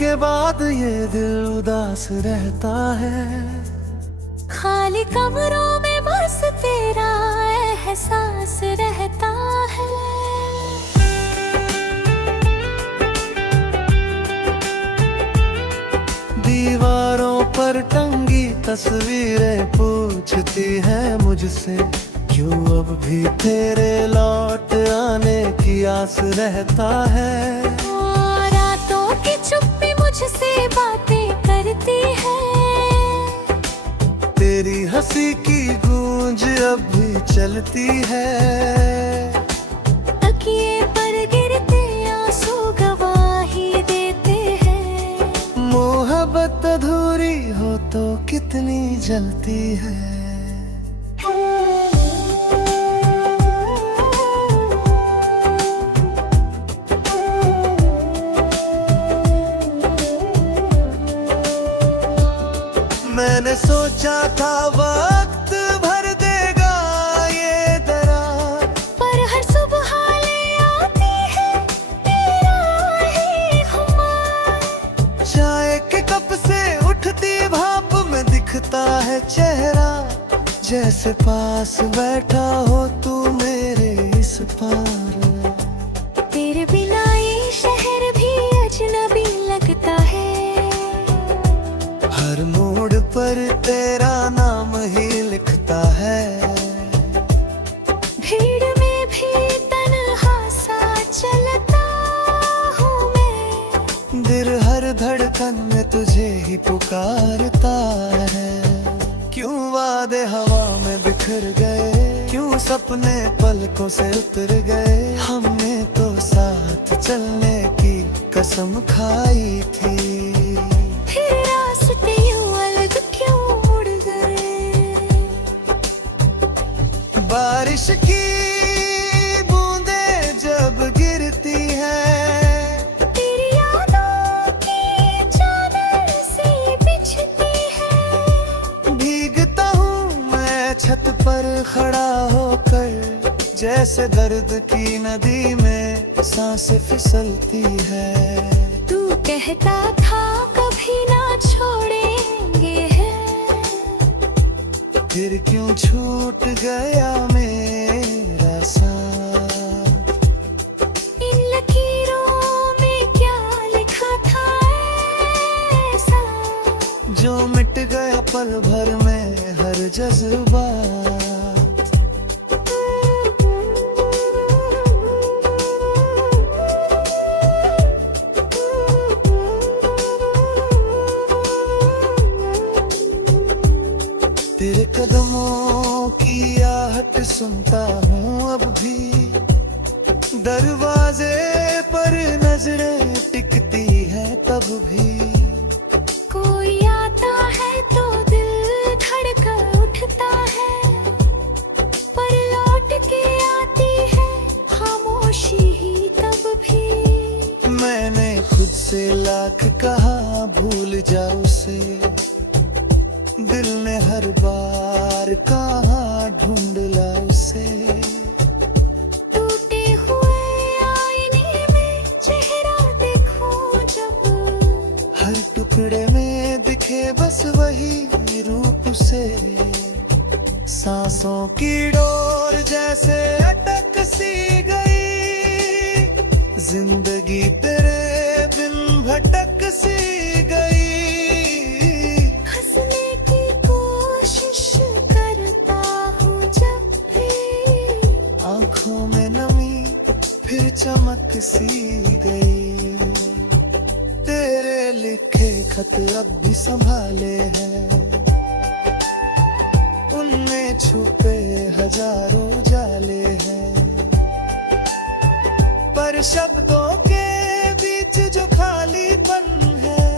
के बाद ये दिल उदास रहता है। खाली कमरों में बस तेरा एहसास रहता है। दीवारों पर टंगी तस्वीरें पूछती हैं मुझसे, क्यों अब भी तेरे लौट आने की आस रहता है। रातों की चुप्पी मुझसे बातें करती है, तेरी हंसी की गूंज अब भी चलती है। तकिए पर गिरते आंसू गवाही देते हैं। मोहब्बत अधूरी हो तो कितनी जलती है। मैंने सोचा था वक्त भर देगा ये दरार, पर हर सुबह ले आती है तेरा ही खुमार। चाय के कप से उठती भाप में दिखता है चेहरा, जैसे पास बैठा हो तू मेरे इस पार। तेरे बिना ये शहर भी अजनबी लगता है। हर मोड़ पर तेरा नाम ही लिखता है। भीड़ में भी तन्हा सा चलता हूँ मैं। दिल हर धड़कन में तुझे ही पुकारता है। क्यों वादे हवा में बिखर गए, क्यों सपने पलकों से उतर गए। हमने तो साथ चलने की कसम खाई थी। फिर रास्ते यूं अलग क्यों मुड़ गए। बारिश की बूंदें जब गिरती है, तेरी यादों की चादर सी बिछती है। भीगता हूँ मैं छत पर खड़ा होकर, जैसे दर्द की नदी में सांसें फिसलती है। तू कहता था कभी ना छोड़ेंगे हैं, फिर क्यों छूट गया मेरा साथ। इन लकीरों में क्या लिखा था ऐसा, जो मिट गया पल भर में हर जज्बा। तेरे कदमों की आहट सुनता हूँ अब भी, दरवाजे पर नजरें टिकती है तब भी। कोई आता है तो दिल धड़क उठता है, पर लौट के आती है खामोशी ही तब भी। मैंने खुद से लाख कहा भूल जा उसे, दिल ने हर बार कहाँ ढूंढ ला उसे। टूटे हुए आईने में चेहरा देखूं जब, हर टुकड़े में दिखे बस वही रूप से। सांसों की डोर जैसे अटक सी गई, जिंदगी तेरे बिन भटक सी गई। हंसने की कोशिश करता हूँ जब भी, आंखों में नमी फिर चमक सी गई। तेरे लिखे खत अब भी संभाले हैं, उनमें छुपे हजारों जाले हैं। पर शब्दों के बीच जो खालीपन है,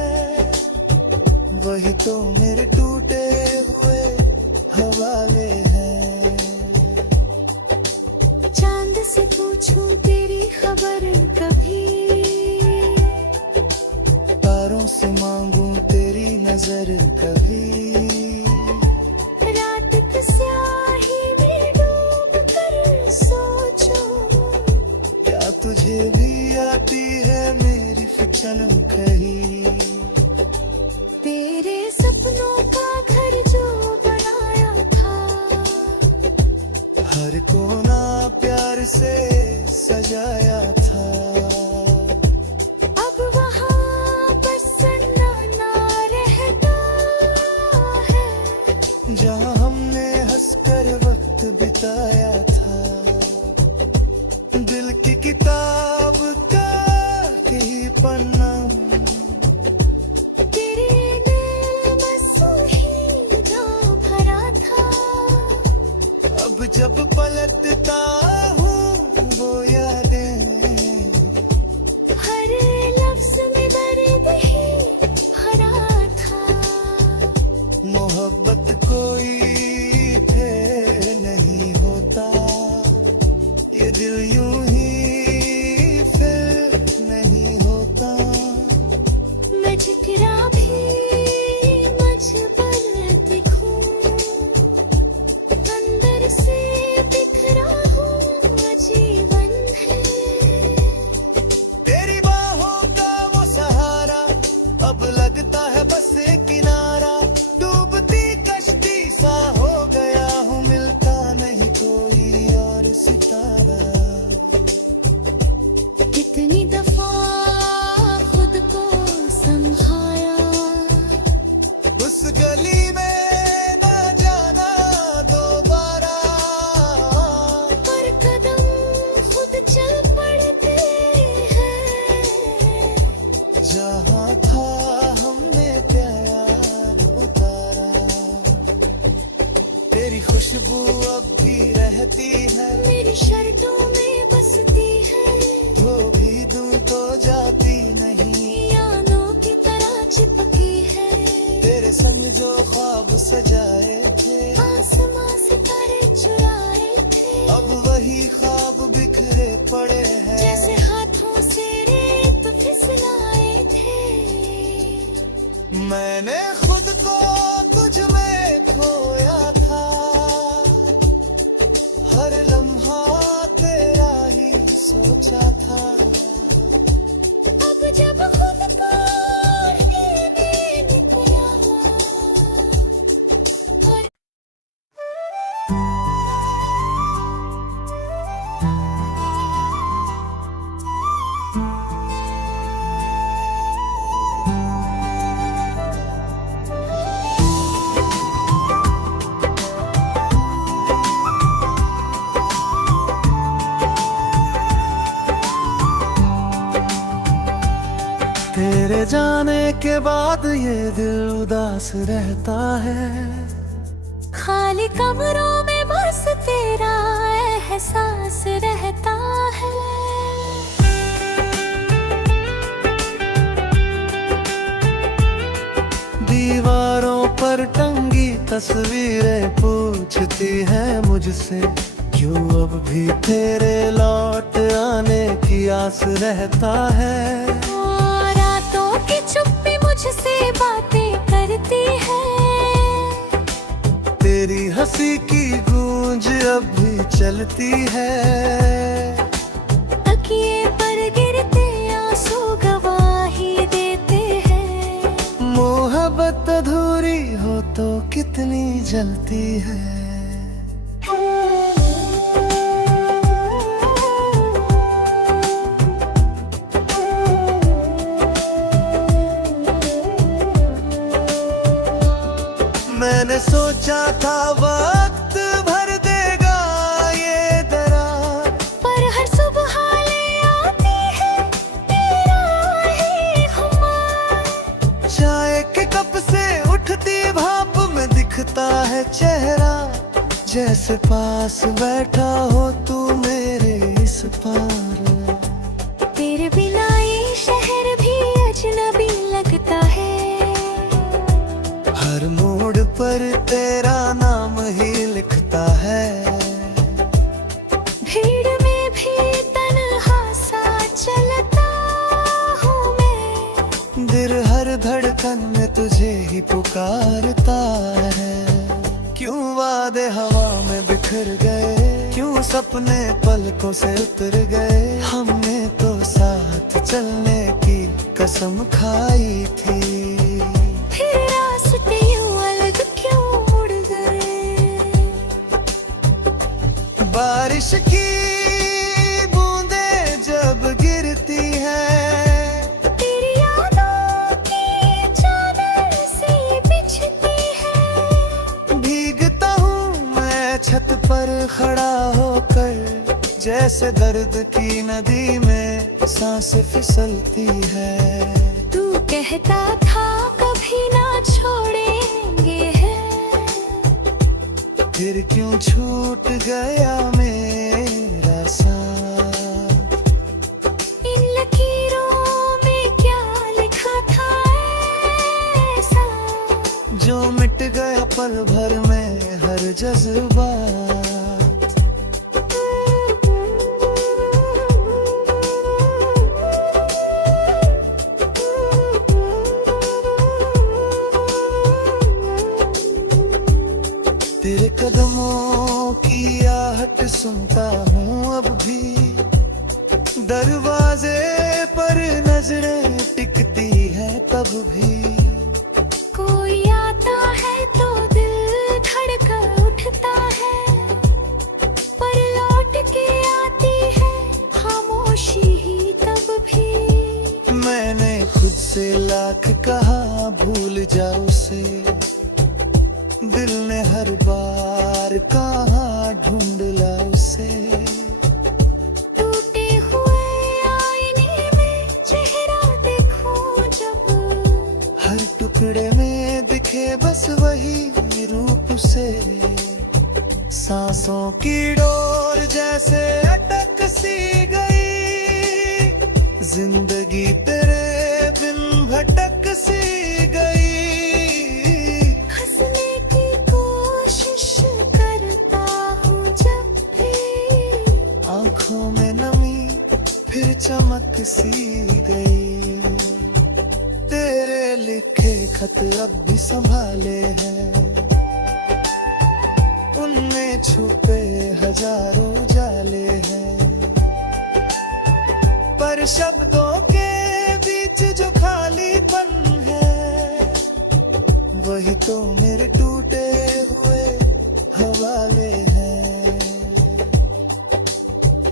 वही तो मेरे टूटे हुए हवाले हैं। चांद से पूछूं तेरी खबर कभी, तारों से मांगूं तेरी नजर कभी। रात की स्याही में डूब कर सोचूं, क्या तुझे भी आती है मेरी फिक्र कहीं। जहाँ हमने हंसकर वक्त बिताया था, दिल की किताब का ही पन्ना। तेरे दिल में सुहेगा भरा था, अब जब पलटता हूँ वो यादें, हर लफ्ज में दर्द ही भरा था। मोहब्बत कोई फिर नहीं होता, ये दिल यूं ही फिर नहीं होता। मैं जिकरा भी मुझ पर दिखूं, अंदर से बिखरा हूँ जीवन है। तेरी बाहों का वो सहारा अब लगता है बस एक किनारा, डूबती कश्ती सा हो गया हूँ, मिलता नहीं कोई और सितारा। कितनी दफा खुद को समझाया, उस गली में ना जाना दोबारा, पर कदम खुद चल पड़ते हैं। जहाँ था हमने प्यार उतारा। तेरी खुशबू अब भी रहती है, मेरी शर्टों में बसती है, वो भी दूं तो जाती नहीं। यादों की तरह चिपकी है। तेरे संग जो ख्वाब सजाए थे, आसमां सितारे चुराए थे, अब वही ख्वाब बिखरे पड़े हैं। जैसे हाथों से रेत फिसलाए थे। मैंने खुद को तुझ में खोया था, हर लम्हा तेरा ही सोचा था। अब जब खुद को लेने निकला और तेरे जाने के बाद ये दिल उदास रहता है, खाली कमरों में बस तेरा एहसास रहता है। दीवारों पर टंगी तस्वीरें पूछती हैं मुझसे, क्यों अब भी तेरे लौट आने की आस रहता है। और रातों की चुप्पी मुझसे बातें करती है, तेरी हंसी की गूंज अब भी चलती है। तकिए पर गिरते आंसू गवाही देते हैं। मोहब्बत अधूरी हो तो कितनी जलती है। मैंने सोचा था वक्त भर देगा ये दरार, पर हर सुबह ले आती है तेरा ही खुमार। चाय के कप से उठती भाप में दिखता है चेहरा, जैसे पास बैठा हो तू मेरे इस पार। तेरे बिना ये शहर भी अजनबी लगता है, हर मोड़ पर तेरा नाम ही लिखता है। भीड़ में भी तन्हा सा चलता हूँ मैं। दिल हर धड़कन में तुझे ही पुकारता है। क्यों वादे हवा में बिखर गए, क्यों सपने पलकों से उतर गए। हमने तो साथ चलने की कसम खाई थी, फिर रास्ते यूं अलग क्यों मुड़ गए। बारिश की बूंदें जब गिरती हैं, तेरी यादों की चादर से बिछती है। छत पर खड़ा होकर, जैसे दर्द की नदी में सांसें फिसलती है। तू कहता था कभी ना छोड़ेंगे है, फिर क्यों छूट गया मेरा साथ? इन लकीरों में क्या लिखा था ऐसा, जो मिट गया पल भर में हर जज्बा। तेरे कदमों की आहट सुनता हूँ अब भी, दरवाजे पर नजरें टिकती है तब भी। कोई आता है तो दिल धड़क उठता है, पर लौट के आती है खामोशी ही तब भी। मैंने खुद से लाख कहा भूल जा उसे, दिल ने हर बार कहाँ ढूंढ ला उसे। टूटे हुए आईने में चेहरा देखूं जब, हर टुकड़े में दिखे बस वही रूप से। सांसों की डोर जैसे अटक सी गई, जिंदगी तेरे बिन भटक सी गई। हंसने की कोशिश करता हूँ जब भी, आंखों में नमी फिर चमक सी गई। तेरे लिखे खत अब भी संभाले हैं, उनमें छुपे हजारों जाले हैं। पर शब्दों के बीच जो खालीपन है, वही तो मेरे टूटे हुए हवाले हैं।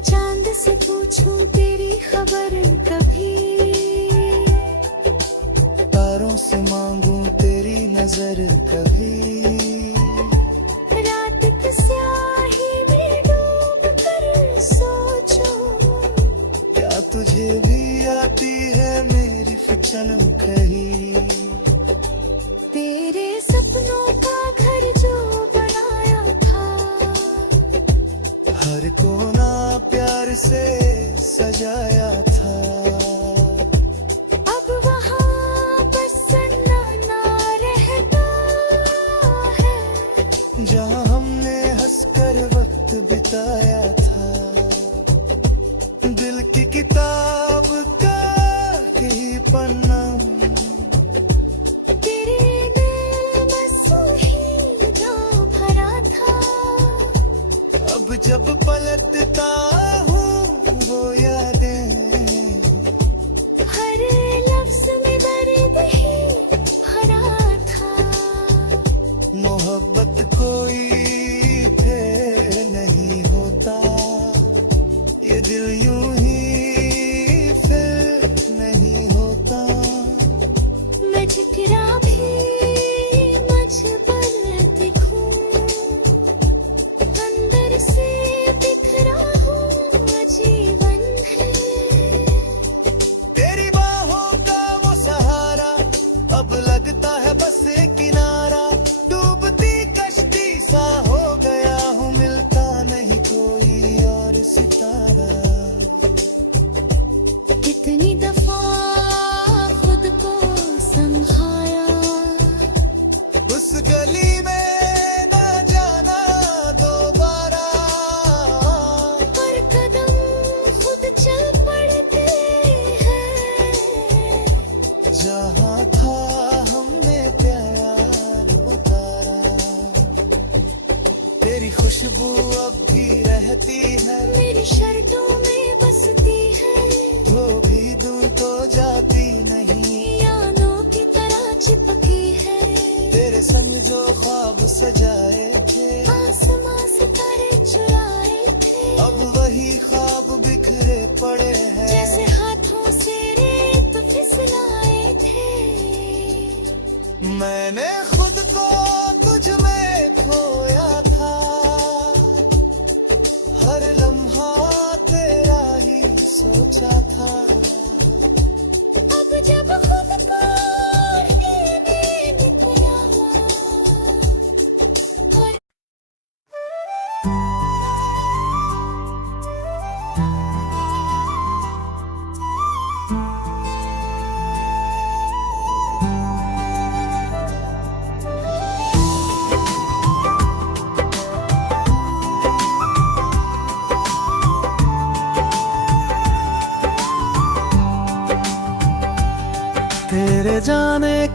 चांद से पूछूं तेरी खबर कभी, तारों से मांगूं तेरी नजर कभी। रात की स्याही में डूब कर सोचूं, क्या तुझे भी आती है मेरी फिचलन कही? तेरे सपनों का घर जो बनाया था, हर कोना प्यार से सजाया था। अब वहाँ बस सन्नाटा रहता है, जहाँ हमने हंसकर वक्त बिताया था। दिल की किताब का ही पन्ना, तेरे दिल में सुहीना भरा था। अब जब पलटता हूँ वो यादें, हर लफ्ज में दर्द ही भरा था। मोहब्बत कोई थे नहीं होता, ये दिल यूं ही फिर नहीं होता। मैं ठिकरा भी मुझ पर दिखूं, अंदर से बिखरा हूँ आजीवन है। तेरी बाहों का वो सहारा अब लगता है बस एक किनारा, डूबती कश्ती सा हो गया हूँ, मिलता नहीं कोई और सितारा। कितनी दफा खुद को समझाया, उस गली में ना जाना दोबारा, पर कदम खुद चल पड़ते हैं। जहाँ था हमने प्यार उतारा। तेरी खुशबू अब भी रहती है, मेरी शर्टों में बसती है, वो भी दूर तो जाती नहीं। यादों की तरह चिपकी है। तेरे संग जो ख्वाब सजाए थे, आसमां सितारे चुराए थे, अब वही ख्वाब बिखरे पड़े हैं। जैसे हाथों से रेत फिसलाए थे। मैंने खुद को तुझ में खोया था,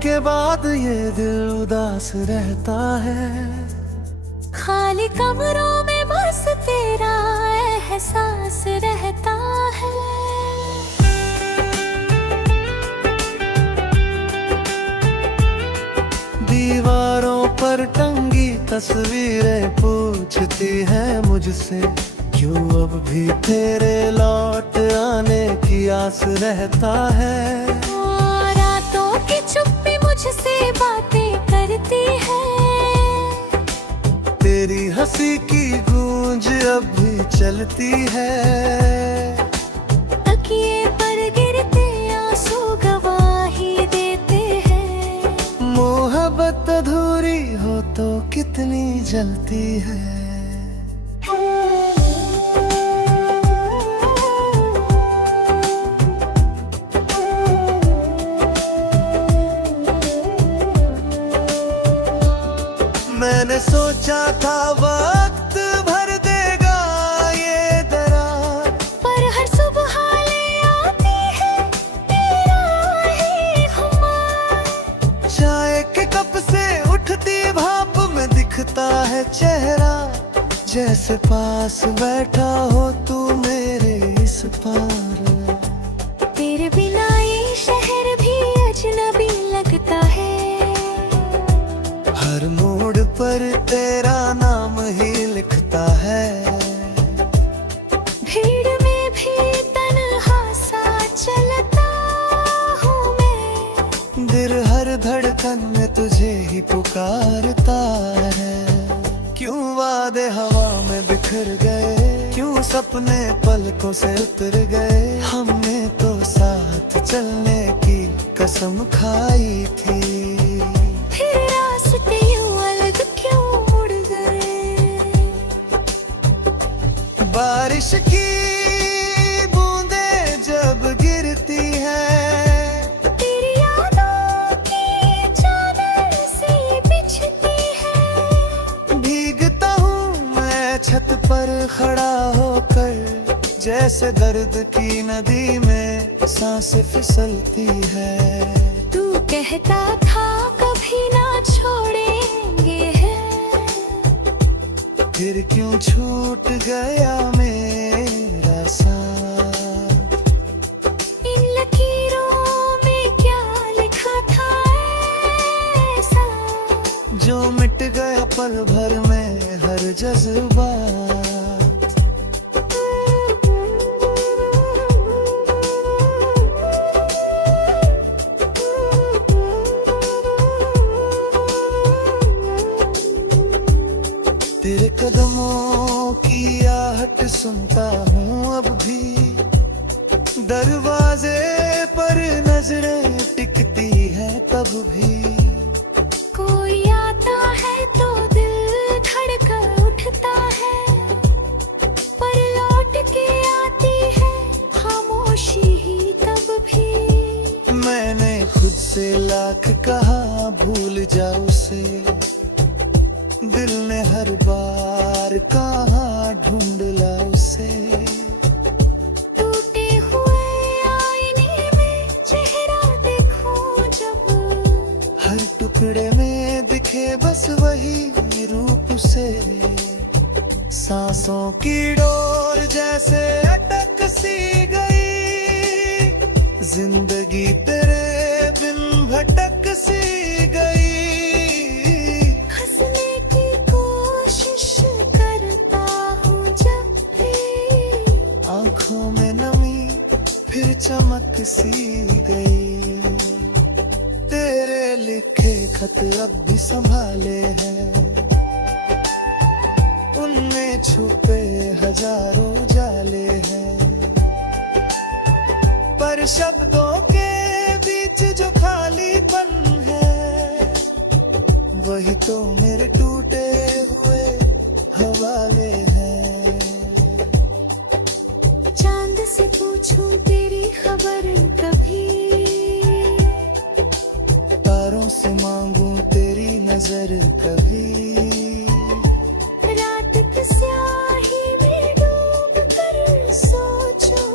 के बाद ये दिल उदास रहता है। खाली कमरों में बस तेरा एहसास रहता है। दीवारों पर टंगी तस्वीरें पूछती हैं मुझसे, क्यों अब भी तेरे लौट आने की आस रहता है। रातों की चुप्पी मुझसे बातें करती है। तेरी हंसी की गूंज अब भी चलती है। तकिए पर गिरते आंसू गवाही देते हैं। मोहब्बत अधूरी हो तो कितनी जलती है। मैंने सोचा था वक्त भर देगा ये दरार, पर हर सुबह ले आती है तेरा ही खुमार। चाय के कप से उठती भाप में दिखता है चेहरा, जैसे पास बैठा हो तू मेरे इस पार। तेरे बिना ये शहर भी अजनबी लगता है। हर मोड़ पर तेरा नाम ही लिखता है। भीड़ में भी तन्हा सा चलता हूँ मैं। दिल हर धड़कन में तुझे ही पुकारता है। क्यों वादे हवा में बिखर गए, क्यों सपने पलकों से उतर गए। हमने तो साथ चलने की कसम खाई थी। फिर रास्ते यूं अलग क्यों मुड़ गए। बारिश की बूंदें जब गिरती है, तेरी यादों की चादर सी बिछती है। भीगता हूँ मैं छत पर खड़ा होकर, जैसे दर्द की नदी में सांसें फिसलती है। तू कहता था कभी ना छोड़ेंगे हैं। फिर क्यों छूट गया मेरा साथ। इन लकीरों में क्या लिखा था ऐसा, जो मिट गया पल भर में हर जज्बात। तेरे कदमों की आहट सुनता हूँ अब भी, दरवाजे पर नजरें टिकती है तब भी। कोई आता है तो दिल धड़क उठता है, पर लौट के आती है खामोशी ही तब भी। मैंने खुद से लाख कहा भूल जा उसे, दिल ने हर बार कहाँ ढूंढ ला उसे। टूटे हुए आईने में चेहरा देखूं जब, हर टुकड़े में दिखे बस वही रूप से। सांसों की डोर जैसे अटक सी गई, जिंदगी तेरे बिन भटक सी गई। हंसने की कोशिश करता हूँ जब भी, आंखों में नमी फिर चमक सी गई। तेरे लिखे खत अब भी संभाले हैं, उनमें छुपे हजारों जाले हैं। पर शब्दों के बीच जो खालीपन है, वही तो मेरे टूटे हुए हवाले हैं। चांद से पूछूं तेरी खबर कभी, तारों से मांगूं तेरी नजर कभी। रात की स्याही में डूब कर सोचूं,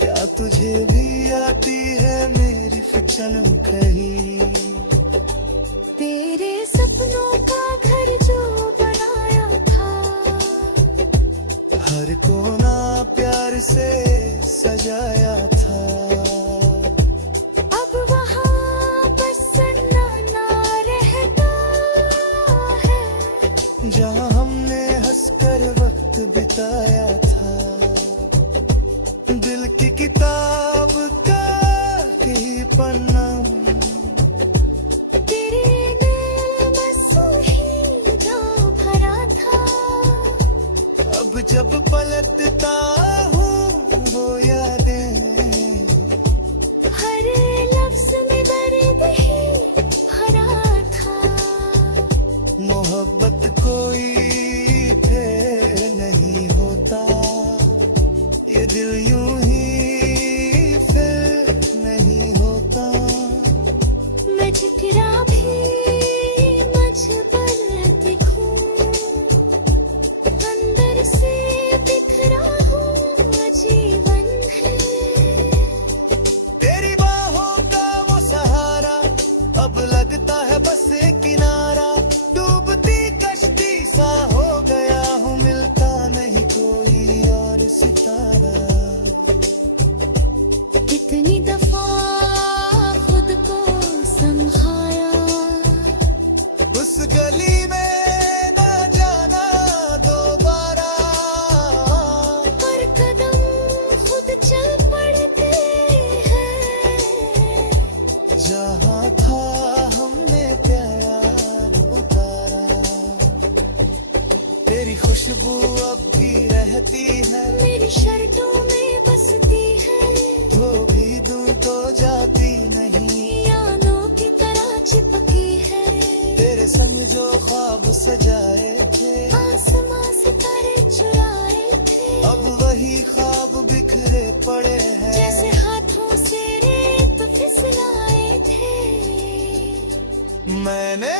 क्या तुझे भी आती है मेरी फिक्शन कही। जहाँ हमने हंसकर वक्त बिताया था, दिल की किताब का ही पन्ना। तेरे दिल में सुहेगा भरा था, अब जब पलटता हूँ वो यादें, हर लफ्ज में दर्द ही भरा था। मोहब्बत कोई फेर नहीं होता, ये दिल यूं ही फिर नहीं होता। मैं ठिकरा भी मजबूर दिखूं, अंदर से बिखरा हूँ आजीवन है। तेरी बाहों का वो सहारा अब लगता है बस एक किनारा, डूबती कश्ती सा हो गया हूँ, मिलता नहीं कोई और सितारा। कितनी दफा खुद को समझाया, उस गली में न जाना दोबारा, पर कदम खुद चल पड़ते हैं। जहाँ था हमने प्यार उतारा। तेरी खुशबू अब भी रहती है, मेरी शर्टों में बसती है, धो भी दूं तो जाती नहीं। यादों की तरह चिपकी है। तेरे संग जो ख्वाब सजाए थे, आसमां सितारे चुराए थे, अब वही ख्वाब बिखरे पड़े हैं। जैसे हाथों से रेत फिसलाए थे। मैंने